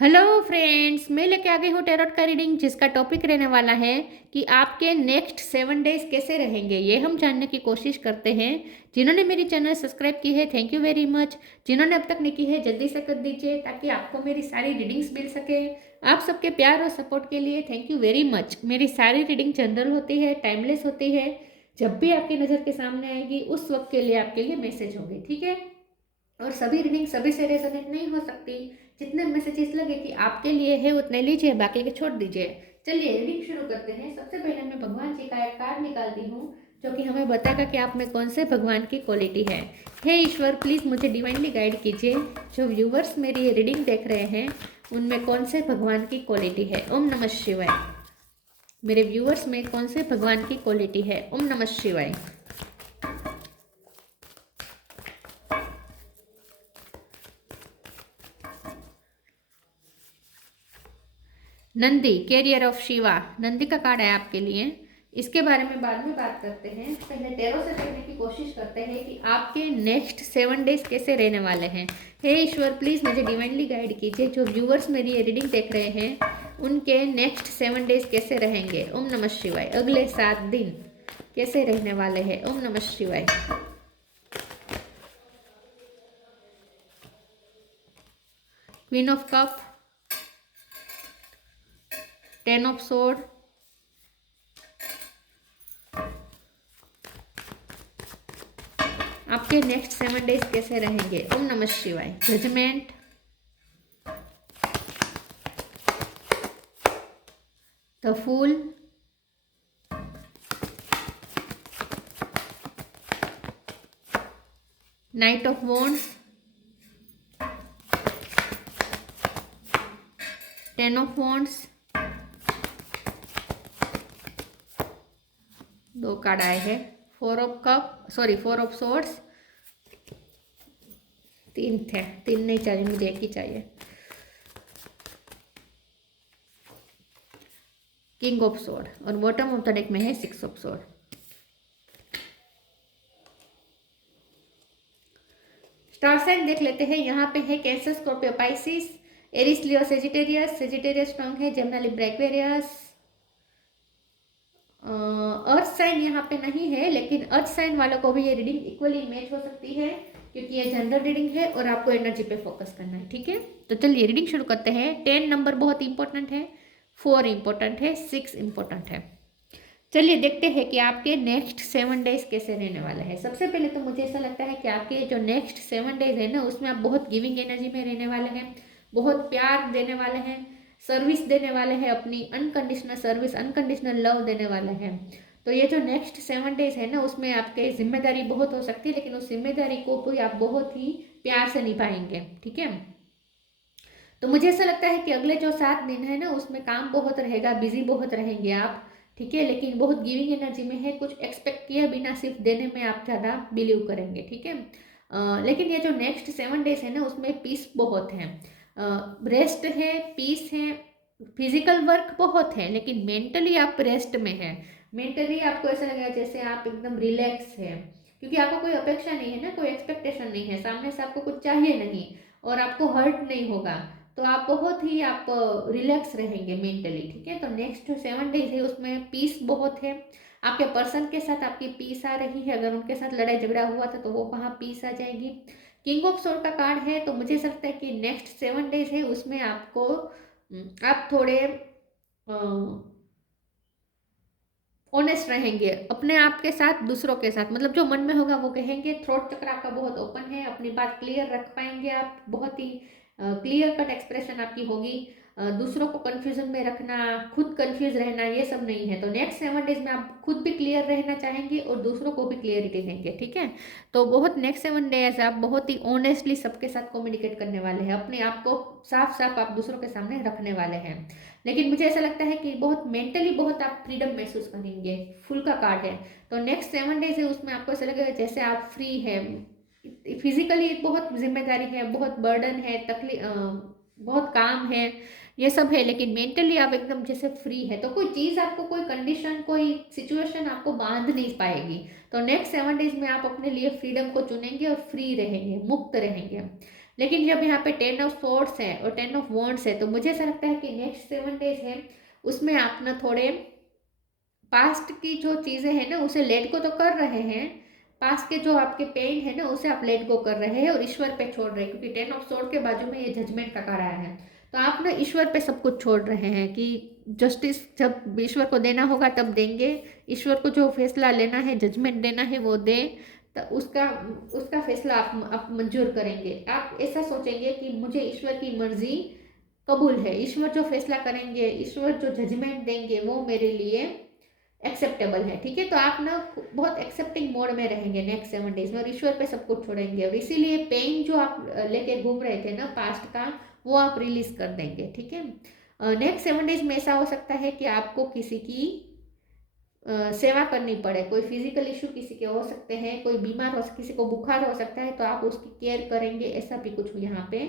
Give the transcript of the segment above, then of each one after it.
Hello friends, मैं लेके आ गई हूँ टैरोट का रीडिंग जिसका टॉपिक रहने वाला है कि आपके नेक्स्ट 7 डेज कैसे रहेंगे। ये हम जानने की कोशिश करते हैं। जिन्होंने मेरी चैनल सब्सक्राइब की है, थैंक यू वेरी मच। जिन्होंने अब तक नहीं की है, जल्दी से कर दीजिए ताकि आपको मेरी सारी रीडिंग्स मिल सके। आप सबके प्यार और सपोर्ट के लिए थैंक यू वेरी मच। मेरी सारी रीडिंग जनरल होती है, टाइमलेस होती है। जब भी आपकी नज़र के सामने आएगी उस वक्त के लिए आपके लिए मैसेज होंगे, ठीक है। और सभी रीडिंग सभी से रेजोनेट नहीं हो सकती। जितने मैसेजेस लगे कि आपके लिए है उतने लीजिए, बाकी के छोड़ दीजिए। चलिए रीडिंग शुरू करते हैं। सबसे पहले मैं भगवान जी का एक कार्ड निकालती हूँ जो कि हमें बताएगा कि आप में कौन से भगवान की क्वालिटी है। हे ईश्वर, प्लीज़ मुझे डिवाइनली गाइड कीजिए। जो व्यूवर्स मेरी ये रीडिंग देख रहे हैं उनमें कौन से भगवान की क्वालिटी है। ओम नमः शिवाय। मेरे व्यूवर्स में कौन से भगवान की क्वालिटी है। ओम नमः शिवाय। नंदी, कैरियर ऑफ शिवा, नंदी का कार्ड है आपके लिए। इसके बारे में बाद में बात करते हैं। पहले टैरो से देखने की कोशिश करते हैं कि आपके नेक्स्ट 7 डेज कैसे रहने वाले हैं। हे ईश्वर, प्लीज़ मुझे डिवाइनली गाइड कीजिए। जो व्यूवर्स मेरी ये रीडिंग देख रहे हैं उनके नेक्स्ट 7 डेज कैसे रहेंगे। ओम नमः शिवाय। अगले 7 दिन कैसे रहने वाले हैं। ओम नमः शिवाय। Queen of cup, 10 of sword, आपके नेक्स्ट 7 डेज कैसे रहेंगे। ओम नमः शिवाय। Judgement, the fool, knight of wands, 10 of wands, दो कार्ड आए हैं। 4 ऑफ सोर्ड्स, 3 थे, 3 नहीं चाहिए मुझे, एक ही चाहिए। किंग ऑफ सोर्ड और बॉटम ऑफ द डेक में है 6 ऑफ सोर्ड। स्टार साइन देख लेते हैं। यहाँ पे है Cancer, Scorpio, Pisces, Aries, Leo, Sagittarius. Sagittarius strong है, Gemini, Libra, Aquarius. Earth sign यहाँ पे नहीं है, लेकिन अर्थ साइन वालों को भी ये रीडिंग इक्वली मैच हो सकती है क्योंकि ये जनरल रीडिंग है और आपको एनर्जी पे फोकस करना है, ठीक है। तो चलिए रीडिंग शुरू करते हैं। 10 नंबर बहुत इंपॉर्टेंट है, 4 इंपॉर्टेंट है, 6 इंपॉर्टेंट है। चलिए देखते हैं कि आपके नेक्स्ट 7 डेज कैसे रहने वाले हैं। सबसे पहले तो मुझे ऐसा लगता है कि आपके जो नेक्स्ट 7 डेज है ना उसमें आप बहुत गिविंग एनर्जी में रहने वाले हैं, बहुत प्यार देने वाले हैं, सर्विस देने वाले हैं, अपनी अनकंडीशनल सर्विस, अनकंडीशनल लव देने वाले हैं। तो ये जो नेक्स्ट 7 डेज है ना उसमें आपके जिम्मेदारी बहुत हो सकती है, लेकिन उस जिम्मेदारी को भी आप बहुत ही प्यार से निभाएंगे, ठीक है। तो मुझे ऐसा लगता है कि अगले जो 7 दिन है ना उसमें काम बहुत रहेगा, बिजी बहुत रहेंगे आप, ठीक है। लेकिन बहुत गिविंग एनर्जी में है, कुछ एक्सपेक्ट किए बिना सिर्फ देने में आप ज़्यादा बिलीव करेंगे, ठीक है। लेकिन ये जो नेक्स्ट 7 डेज है ना उसमें पीस बहुत है, रेस्ट है, पीस है। फिजिकल वर्क बहुत है लेकिन मेंटली आप रेस्ट में है। मेंटली आपको ऐसा लगेगा जैसे आप एकदम रिलैक्स है, क्योंकि आपको कोई अपेक्षा नहीं है ना, कोई एक्सपेक्टेशन नहीं है, सामने से आपको कुछ चाहिए नहीं और आपको हर्ट नहीं होगा। तो आप बहुत ही आप रिलैक्स रहेंगे मेंटली, ठीक है। तो नेक्स्ट जो 7 डेज है उसमें पीस बहुत है। आपके पर्सन के साथ आपकी पीस आ रही है, अगर उनके साथ लड़ाई झगड़ा हुआ था तो वो वहाँ पीस आ जाएगी। किंग ऑफ सोर्ड का कार्ड है, तो मुझे ऐसा लगता है कि नेक्स्ट 7 डेज है उसमें आपको आप थोड़े ऑनेस्ट रहेंगे अपने आप के साथ, दूसरों के साथ, मतलब जो मन में होगा वो कहेंगे। थ्रोट चक्र आपका बहुत ओपन है, अपनी बात क्लियर रख पाएंगे आप, बहुत ही क्लियर कट एक्सप्रेशन आपकी होगी। दूसरों को कंफ्यूजन में रखना, खुद कंफ्यूज रहना, ये सब नहीं है। तो नेक्स्ट 7 डेज में आप खुद भी क्लियर रहना चाहेंगे और दूसरों को भी क्लियरिटी देंगे, ठीक है। तो बहुत नेक्स्ट 7 डेज आप बहुत ही ऑनेस्टली सबके साथ कम्युनिकेट करने वाले हैं, अपने आप को साफ साफ आप दूसरों के सामने रखने वाले हैं। लेकिन मुझे ऐसा लगता है कि बहुत मेंटली बहुत आप फ्रीडम महसूस करेंगे। फुल का कार्ड है, तो नेक्स्ट 7 डेज है उसमें आपको ऐसा लगेगा जैसे आप फ्री है। फिजिकली बहुत जिम्मेदारी है, बहुत बर्डन है, बहुत काम है, ये सब है, लेकिन मेंटली आप एकदम जैसे फ्री है। तो कोई चीज़ आपको, कोई कंडीशन, कोई सिचुएशन आपको बांध नहीं पाएगी। तो नेक्स्ट 7 डेज में आप अपने लिए फ्रीडम को चुनेंगे और फ्री रहेंगे, मुक्त रहेंगे। लेकिन जब यहाँ पे 10 ऑफ सोर्ड्स है और 10 ऑफ वॉन्ड्स है, तो मुझे ऐसा लगता है कि नेक्स्ट 7 डेज है उसमें आप ना थोड़े पास्ट की जो चीज़ें हैं ना उसे लेट को तो कर रहे हैं, पास्ट के जो आपके पेन है ना उसे आप लेट गो कर रहे हैं और ईश्वर पे छोड़ रहे हैं, क्योंकि 10 ऑफ सोर्ड के बाजू में ये जजमेंट का कार्ड आया है। तो आप ना ईश्वर पे सब कुछ छोड़ रहे हैं कि जस्टिस जब ईश्वर को देना होगा तब देंगे, ईश्वर को जो फैसला लेना है, जजमेंट देना है वो दे, तो उसका उसका फैसला आप मंजूर करेंगे। आप ऐसा सोचेंगे कि मुझे ईश्वर की मर्जी कबूल है, ईश्वर जो फैसला करेंगे, ईश्वर जो जजमेंट देंगे वो मेरे लिए एक्सेप्टेबल है। ठीक है, तो आप ना बहुत एक्सेप्टिंग मोड में रहेंगे नेक्स्ट 7 डेज में और ईश्वर पे सब कुछ छोड़ेंगे, और इसीलिए पेन जो आप लेके घूम रहे थे ना पास्ट का, वो आप रिलीज कर देंगे। ठीक है, नेक्स्ट 7 डेज में ऐसा हो सकता है कि आपको किसी की सेवा करनी पड़े, कोई फिजिकल इशू किसी के हो सकते हैं, कोई बीमार हो, किसी को बुखार हो सकता है, तो आप उसकी केयर करेंगे, ऐसा भी कुछ यहाँ पे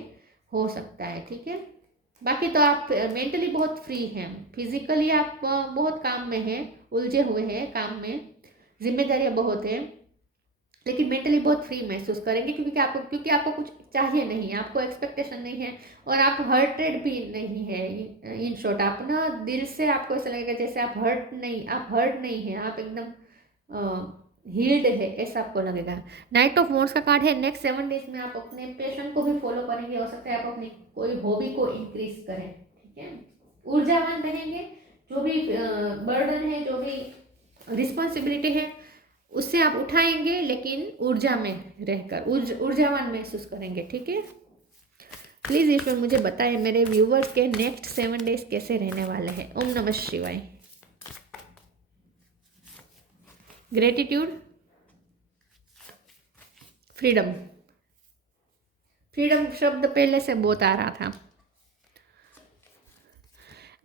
हो सकता है। ठीक है, बाकी तो आप मेंटली बहुत फ्री हैं, फिजिकली आप बहुत काम में हैं, उलझे हुए हैं काम में, जिम्मेदारियां बहुत है, लेकिन मेंटली बहुत फ्री महसूस करेंगे, क्योंकि आपको कुछ चाहिए नहीं है, आपको एक्सपेक्टेशन नहीं है और आप हर्टेड भी नहीं है। इन शॉर्ट आप ना दिल से आपको ऐसा लगेगा जैसे आप हर्ट नहीं है, आप एकदम हील्ड है, ऐसा आपको लगेगा। नाइट ऑफ वॉन्ड्स का कार्ड है। नेक्स्ट 7 डेज में आप अपने पैशन को भी फॉलो करेंगे, हो सकता है आप अपनी कोई हॉबी को इंक्रीज करें। ठीक है, ऊर्जावान रहेंगे, जो भी बर्डन है, जो भी रिस्पॉन्सिबिलिटी है उससे आप उठाएंगे, लेकिन ऊर्जा में रहकर ऊर्जावान महसूस करेंगे। ठीक है, प्लीज ईश्वर मुझे बताएं मेरे व्यूवर्स के नेक्स्ट 7 डेज कैसे रहने वाले हैं। ओम नमः शिवाय। ग्रेटिट्यूड, फ्रीडम, फ्रीडम शब्द पहले से बहुत आ रहा था।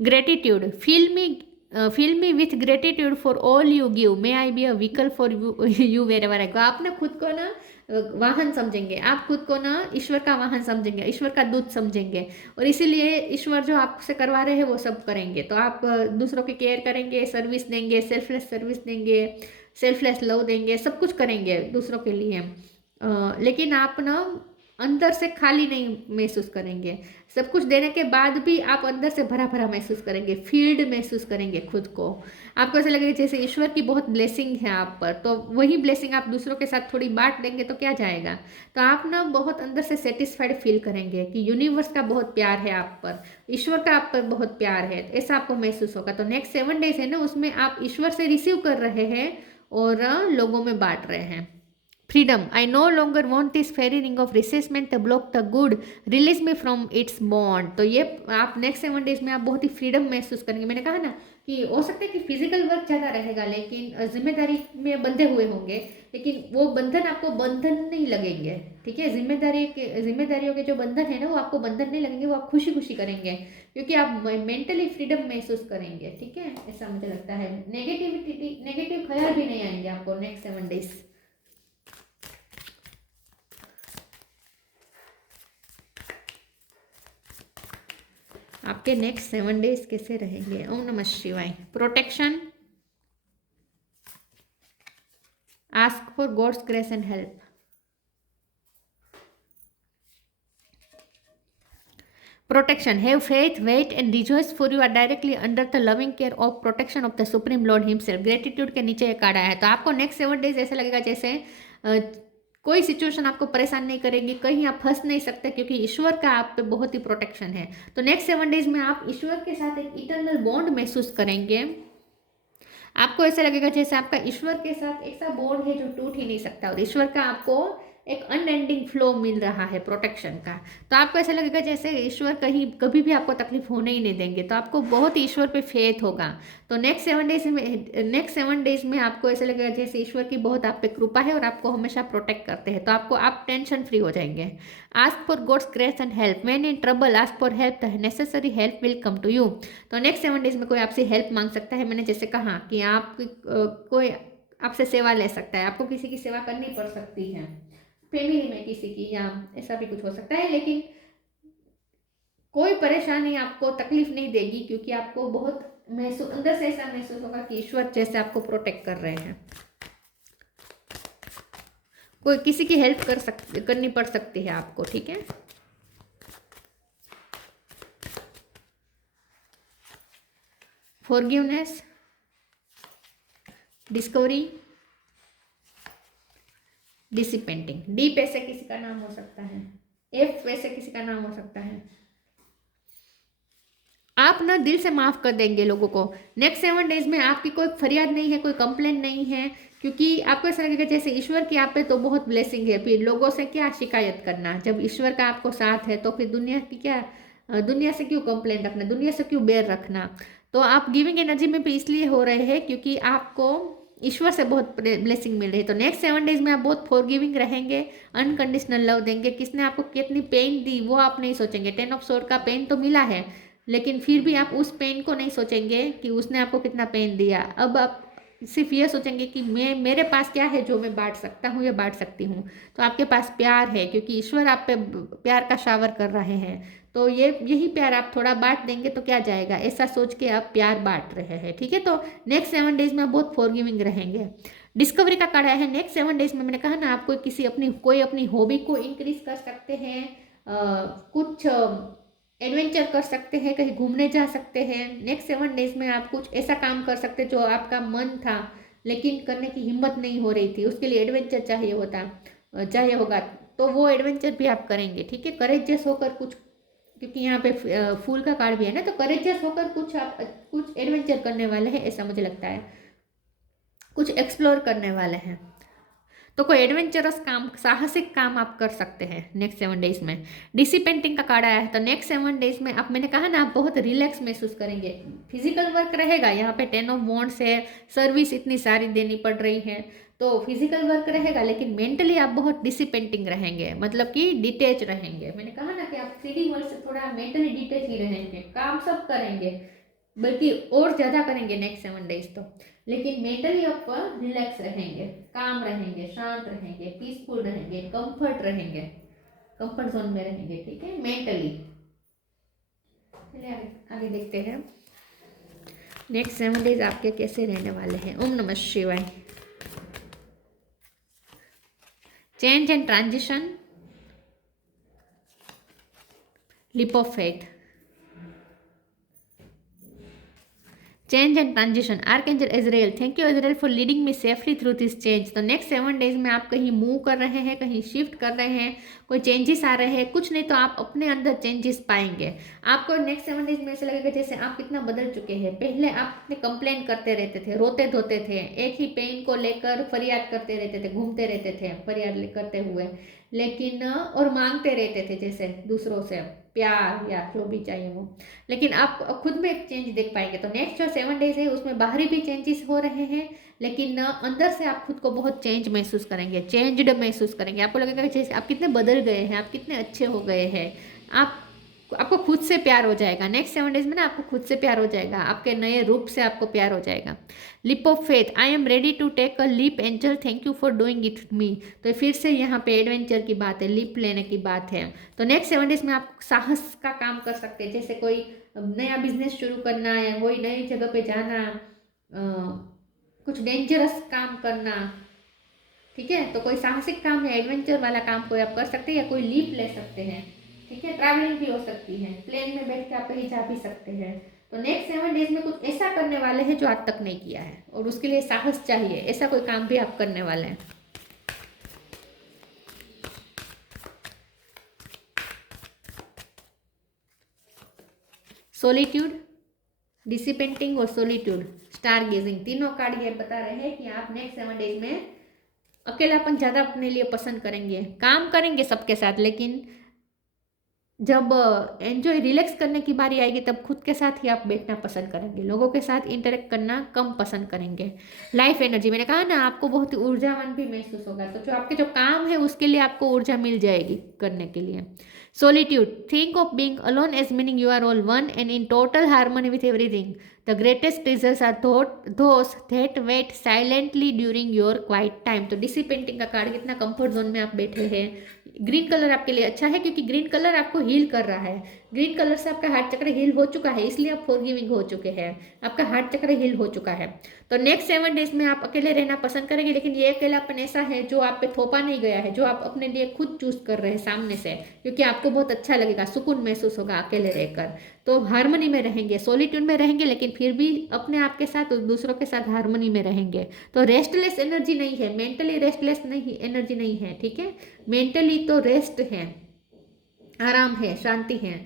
Gratitude, fill me with gratitude for all you give, may I be a vehicle for you wherever I go. आप ना खुद को ना वाहन समझेंगे, आप खुद को ना ईश्वर का वाहन समझेंगे, ईश्वर का दूत समझेंगे, और इसीलिए ईश्वर जो आपसे करवा रहे हैं वो सब करेंगे। तो आप दूसरों की केयर करेंगे, सर्विस देंगे, सेल्फलेस सर्विस देंगे, सेल्फलेस लव देंगे, सब कुछ करेंगे दूसरों के लिए, लेकिन आप ना अंदर से खाली नहीं महसूस करेंगे। सब कुछ देने के बाद भी आप अंदर से भरा भरा महसूस करेंगे, फील्ड महसूस करेंगे खुद को। आपको ऐसा लगेगा जैसे ईश्वर की बहुत ब्लेसिंग है आप पर, तो वही ब्लेसिंग आप दूसरों के साथ थोड़ी बांट देंगे तो क्या जाएगा। तो आप ना बहुत अंदर से सेटिस्फाइड फील करेंगे कि यूनिवर्स का बहुत प्यार है आप पर, ईश्वर का आप पर बहुत प्यार है, ऐसा आपको महसूस होगा। तो नेक्स्ट 7 डेज है ना, उसमें आप ईश्वर से रिसीव कर रहे हैं और लोगों में बांट रहे हैं। Freedom, I no longer want this fairy ring of resentment the block the good, release me from its bond. तो ये आप नेक्स्ट 7 डेज में आप बहुत ही फ्रीडम महसूस करेंगे। मैंने कहा ना कि हो सकता है कि फिजिकल वर्क ज़्यादा रहेगा, लेकिन जिम्मेदारी में बंधे हुए होंगे, लेकिन वो बंधन आपको बंधन नहीं लगेंगे। ठीक है, जिम्मेदारियों के जो बंधन है ना वो आपको बंधन नहीं लगेंगे, वो आप खुशी खुशी करेंगे, क्योंकि आप मेंटली फ्रीडम महसूस करेंगे। ठीक है, ऐसा मुझे लगता है। नेगेटिव ख्याल भी नहीं आएंगे आपको नेक्स्ट 7 डेज। आपके नेक्स्ट 7 डेज कैसे रहेंगे। ओम नमः शिवाय। Protection, ask for God's grace and help. Protection, have faith, wait and rejoice, for you are directly under the loving care of protection of the Supreme Lord Himself. Gratitude के नीचे एक card आया है। तो आपको नेक्स्ट 7 डेज ऐसा लगेगा जैसे कोई सिचुएशन आपको परेशान नहीं करेगी, कहीं आप फंस नहीं सकते, क्योंकि ईश्वर का आप पे बहुत ही प्रोटेक्शन है। तो नेक्स्ट 7 डेज में आप ईश्वर के साथ एक इटर्नल बॉन्ड महसूस करेंगे। आपको ऐसा लगेगा जैसे आपका ईश्वर के साथ ऐसा बॉन्ड है जो टूट ही नहीं सकता, और ईश्वर का आपको एक अनएंडिंग फ्लो मिल रहा है प्रोटेक्शन का। तो आपको ऐसा लगेगा जैसे ईश्वर कहीं कभी भी आपको तकलीफ होने ही नहीं देंगे, तो आपको बहुत ईश्वर पे फेथ होगा। तो नेक्स्ट 7 डेज में आपको ऐसा लगेगा जैसे ईश्वर की बहुत आप पे कृपा है और आपको हमेशा प्रोटेक्ट करते हैं। तो आप टेंशन फ्री हो जाएंगे। Ask for God's grace and help, when in trouble ask for help, the necessary help will come to you. तो नेक्स्ट 7 डेज में कोई आपसे हेल्प मांग सकता है। मैंने जैसे कहा कि आप कोई आपसे सेवा ले सकता है, आपको किसी की सेवा करनी पड़ सकती है, फैमिली में किसी की, या ऐसा भी कुछ हो सकता है, लेकिन कोई परेशानी आपको तकलीफ नहीं देगी, क्योंकि आपको बहुत अंदर से ऐसा महसूस होगा कि ईश्वर जैसे आपको प्रोटेक्ट कर रहे हैं। कोई किसी की हेल्प करनी पड़ सकती है आपको। ठीक है, फॉरगिवनेस, डिस्कवरी, डिसिपेंटिंग। डी पे से किसी का नाम हो सकता है, एफ पे से किसी का नाम हो सकता है। आप ना दिल से माफ कर देंगे लोगों को। नेक्स्ट 7 डेज में आपकी कोई फरियाद नहीं है, कोई कंप्लेंट नहीं है, क्योंकि आपको ऐसा लगेगा जैसे ईश्वर की आप पे तो बहुत ब्लेसिंग है, फिर लोगों से क्या शिकायत करना। जब ईश्वर का आपको साथ है तो फिर दुनिया की क्या, दुनिया से क्यों कंप्लेंट रखना, दुनिया से क्यों बैर रखना। तो आप गिविंग एनर्जी में भी इसलिए हो रहे हैं क्योंकि आपको ईश्वर से बहुत ब्लेसिंग मिल रही है। तो नेक्स्ट 7 डेज में आप बहुत फॉरगिविंग रहेंगे, अनकंडीशनल लव देंगे। किसने आपको कितनी पेन दी वो आप नहीं सोचेंगे। 10 ऑफ सोर्ड का पेन तो मिला है, लेकिन फिर भी आप उस पेन को नहीं सोचेंगे कि उसने आपको कितना पेन दिया। अब आप सिर्फ ये सोचेंगे कि मेरे पास क्या है जो मैं बांट सकता हूँ या बांट सकती हूँ। तो आपके पास प्यार है, क्योंकि ईश्वर आप पे प्यार का शावर कर रहे हैं। तो ये यही प्यार आप थोड़ा बांट देंगे तो क्या जाएगा, ऐसा सोच के आप प्यार बांट रहे हैं। ठीक है, तो नेक्स्ट 7 डेज में आप बहुत फॉरगिविंग रहेंगे। डिस्कवरी का कार्ड आया है। नेक्स्ट 7 डेज में मैंने कहा ना, आप कोई अपनी हॉबी को इंक्रीज कर सकते हैं, कुछ एडवेंचर कर सकते हैं, कहीं घूमने जा सकते हैं। नेक्स्ट 7 डेज में आप कुछ ऐसा काम कर सकते हैं जो आपका मन था लेकिन करने की हिम्मत नहीं हो रही थी, उसके लिए एडवेंचर चाहिए होगा, तो वो एडवेंचर भी आप करेंगे। ठीक है, करेजियस होकर कुछ, क्योंकि यहाँ पे फूल का कार्ड भी है ना, तो करेजियस होकर कुछ एडवेंचर करने वाले हैं, ऐसा मुझे लगता है, कुछ एक्सप्लोर करने वाले हैं। तो कोई एडवेंचरस काम, साहसिक काम आप कर सकते हैं नेक्स्ट 7 डेज में। डीसी पेंटिंग का कार्ड आया है, तो नेक्स्ट 7 डेज में आप, मैंने कहा ना, आप बहुत रिलैक्स महसूस करेंगे। फिजिकल वर्क रहेगा, यहाँ पे 10 ऑफ वॉन्ड्स है, सर्विस इतनी सारी देनी पड़ रही है, तो फिजिकल वर्क रहेगा, लेकिन मेंटली आप बहुत डिसिपेंटिंग रहेंगे, मतलब कि डिटेच रहेंगे। मैंने कहा ना कि आप 3D वर्ल्ड से थोड़ा मेंटली डिटेच ही रहेंगे, काम सब करेंगे, बल्कि और ज़्यादा करेंगे नेक्स्ट 7 डेज तो, लेकिन मेंटली आप रिलैक्स रहेंगे, काम रहेंगे, शांत रहेंगे, पीसफुल रहेंगे, कंफर्ट रहेंगे, कंफर्ट जोन में रहेंगे। ठीक है, मेंटली। चलिए आगे देखते हैं नेक्स्ट 7 डेज आपके कैसे रहने वाले हैं। ओम नमः शिवाय। Change and transition, leap of faith, change and transition, archangel Israel, thank you Israel for leading me safely through this change. तो नेक्स्ट 7 डेज में आप कहीं मूव कर रहे हैं, कहीं शिफ्ट कर रहे हैं, कोई चेंजेस आ रहे हैं, कुछ नहीं तो आप अपने अंदर चेंजेस पाएंगे। आपको नेक्स्ट 7 डेज में ऐसा लगेगा जैसे आप कितना बदल चुके हैं। पहले आप इतने कंप्लेन करते रहते थे, रोते धोते थे, एक ही पेन को लेकर फरियाद करते रहते थे, घूमते रहते थे फरियाद करते हुए, लेकिन और मांगते रहते थे जैसे दूसरों से प्यार या जो भी चाहिए वो, लेकिन आप खुद में एक चेंज देख पाएंगे। तो नेक्स्ट जो 7 डेज है उसमें बाहरी भी चेंजेस हो रहे हैं, लेकिन अंदर से आप खुद को बहुत चेंज महसूस करेंगे, चेंज्ड महसूस करेंगे। आपको लगेगा कि जैसे आप कितने बदल गए हैं, आप कितने अच्छे हो गए हैं, आपको खुद से प्यार हो जाएगा। नेक्स्ट 7 डेज में ना आपको खुद से प्यार हो जाएगा, आपके नए रूप से आपको प्यार हो जाएगा। Leap of faith, I am ready to take a leap angel, thank you for doing it me. तो फिर से यहाँ पे एडवेंचर की बात है, लीप लेने की बात है। तो नेक्स्ट 7 डेज में आप साहस का काम कर सकते हैं, जैसे कोई नया बिजनेस शुरू करना या कोई नई जगह पे जाना, कुछ डेंजरस काम करना। ठीक है, तो कोई साहसिक काम या एडवेंचर वाला काम कोई आप कर सकते हैं, या कोई लीप ले सकते हैं। ठीक है, ट्रैवलिंग भी हो सकती है, प्लेन में बैठ के आप कहीं जा भी सकते हैं। तो नेक्स्ट 7 डेज में कुछ ऐसा करने वाले हैं जो आज तक नहीं किया है, और उसके लिए साहस चाहिए, ऐसा कोई काम भी आप करने वाले हैं। सॉलिट्यूड, डिसिपेंटिंग और सॉलिट्यूड, स्टार गेजिंग, तीनों कार्ड ये बता रहे हैं कि आप नेक्स्ट 7 डेज में अकेलापन ज़्यादा अपने लिए पसंद करेंगे। काम करेंगे सबके साथ, लेकिन जब एंजॉय रिलैक्स करने की बारी आएगी तब खुद के साथ ही आप बैठना पसंद करेंगे, लोगों के साथ इंटरेक्ट करना कम पसंद करेंगे। लाइफ एनर्जी, मैंने कहा ना, आपको बहुत ही ऊर्जावान भी महसूस होगा, तो जो आपके जो काम है उसके लिए आपको ऊर्जा मिल जाएगी करने के लिए। Solitude, think of being alone as meaning you are all one and in total harmony with everything. The greatest treasures are those that wait silently during your quiet time. तो डिसिपेंटिंग का कार्ड, कितना कंफर्ट जोन में आप बैठे हैं। Green colour आपके लिए अच्छा है, क्योंकि ग्रीन कलर आपको हील कर रहा है। ग्रीन कलर से आपका हार्ट चक्र हील हो चुका है, इसलिए आप फॉरगिविंग हो चुके हैं, आपका हार्ट चक्र हील हो चुका है। तो नेक्स्ट 7 डेज में आप अकेले रहना पसंद करेंगे, लेकिन ये अकेलापन ऐसा है जो आप पे थोपा नहीं गया है, जो आप अपने लिए खुद चूज कर रहे हैं सामने से, क्योंकि आपको बहुत अच्छा लगेगा, सुकून महसूस होगा अकेले रहकर। तो हारमोनी में रहेंगे, सॉलिट्यूड में रहेंगे, लेकिन फिर भी अपने आप के साथ और दूसरों के साथ हारमोनी में रहेंगे। तो रेस्टलेस एनर्जी नहीं है, मेंटली रेस्टलेस नहीं, एनर्जी नहीं है, ठीक है। मेंटली तो रेस्ट है, आराम है, शांति है।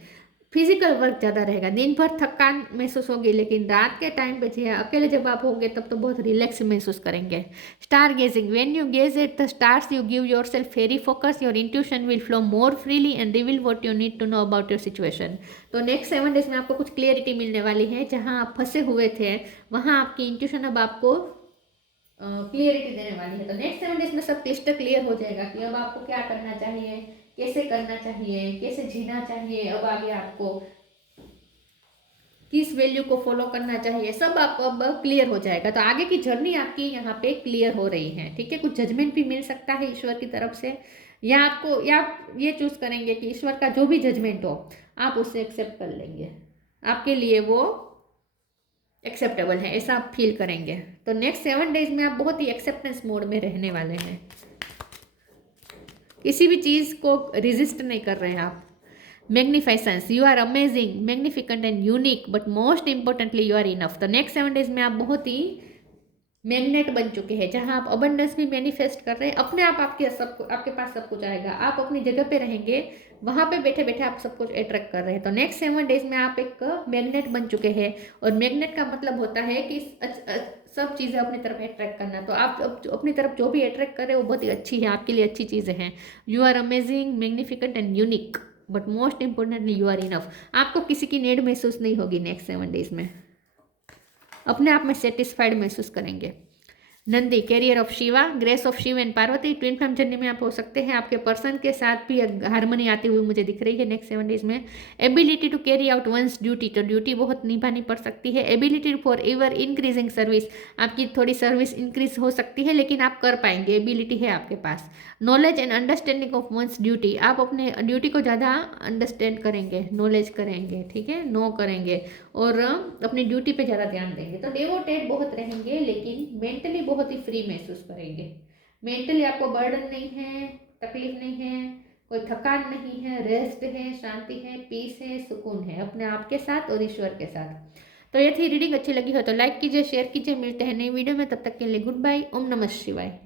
फिजिकल वर्क ज़्यादा रहेगा, दिन भर थकान महसूस होगी, लेकिन रात के टाइम पे जो है अकेले जब आप होंगे तब तो बहुत रिलैक्स महसूस करेंगे। Star gazing, when you gaze at the stars you give yourself very focus, your intuition will flow more freely and reveal what you need to know about your situation. तो next 7 days में आपको कुछ clarity मिलने वाली है, जहाँ आप फंसे हुए थे वहाँ आपकी इंट्यूशन अब आपको क्लियरिटी देने वाली है। तो नेक्स्ट 7 डेज में सब क्लिस्टर क्लियर हो जाएगा कि अब आपको क्या करना चाहिए, कैसे करना चाहिए, कैसे जीना चाहिए, अब आगे आपको किस वैल्यू को फॉलो करना चाहिए, सब आपको अब क्लियर हो जाएगा। तो आगे की जर्नी आपकी यहाँ पे क्लियर हो रही है, ठीक है। कुछ जजमेंट भी मिल सकता है ईश्वर की तरफ से, या आपको, या आप ये चूज करेंगे कि ईश्वर का जो भी जजमेंट हो आप उससे एक्सेप्ट कर लेंगे, आपके लिए वो एक्सेप्टेबल है, ऐसा आप फील करेंगे। तो नेक्स्ट 7 डेज में आप बहुत ही एक्सेप्टेंस मोड में रहने वाले हैं, किसी भी चीज़ को रिजिस्ट नहीं कर रहे हैं आप। Magnificence, you are amazing, magnificent and unique, but most importantly you are enough. तो नेक्स्ट 7 डेज में आप बहुत ही मैग्नेट बन चुके हैं, जहां आप अबंडेंस भी मैनिफेस्ट कर रहे हैं, अपने आप आपके पास सब कुछ आएगा, आप अपनी जगह पे रहेंगे, वहां पे बैठे बैठे आप सब कुछ अट्रैक्ट कर रहे हैं। तो नेक्स्ट 7 डेज में आप एक मैग्नेट बन चुके हैं, और मैग्नेट का मतलब होता है कि सब चीज़ें अपनी तरफ अट्रैक्ट करना। तो आप अपनी तरफ जो भी अट्रैक्ट कर रहे हैं वो बहुत ही अच्छी है, आपके लिए अच्छी चीज़ें हैं। You are amazing, magnificent and unique, but most importantly you are enough. आपको किसी की नीड महसूस नहीं होगी नेक्स्ट 7 डेज में, अपने आप में सेटिस्फाइड महसूस करेंगे। Nandi, carrier of Shiva, grace of Shiv and Parvati, twin flame journey में आप हो सकते हैं। आपके पर्सन के साथ भी हारमोनी आती हुई मुझे दिख रही है नेक्स्ट 7 डेज में। Ability to carry out one's duty, तो ड्यूटी बहुत निभानी पड़ सकती है। Ability for ever increasing service, आपकी थोड़ी सर्विस इंक्रीज हो सकती है, लेकिन आप कर पाएंगे, एबिलिटी है आपके पास। Knowledge and understanding of one's duty, आप अपने ड्यूटी को ज़्यादा अंडरस्टैंड करेंगे, नॉलेज करेंगे, ठीक है, नो करेंगे, और अपनी ड्यूटी पे ज़्यादा ध्यान देंगे। तो डिवोटेड बहुत रहेंगे, लेकिन मेंटली बहुत ही फ्री महसूस करेंगे। मेंटली आपको बर्डन नहीं है, तकलीफ नहीं है, कोई थकान नहीं है, रेस्ट है, शांति है, पीस है, सुकून है अपने आप के साथ और ईश्वर के साथ। तो ये थी रीडिंग, अच्छी लगी हो तो लाइक कीजिए, शेयर कीजिए। मिलते हैं नई वीडियो में, तब तक के लिए गुड बाय, ओम नमः शिवाय।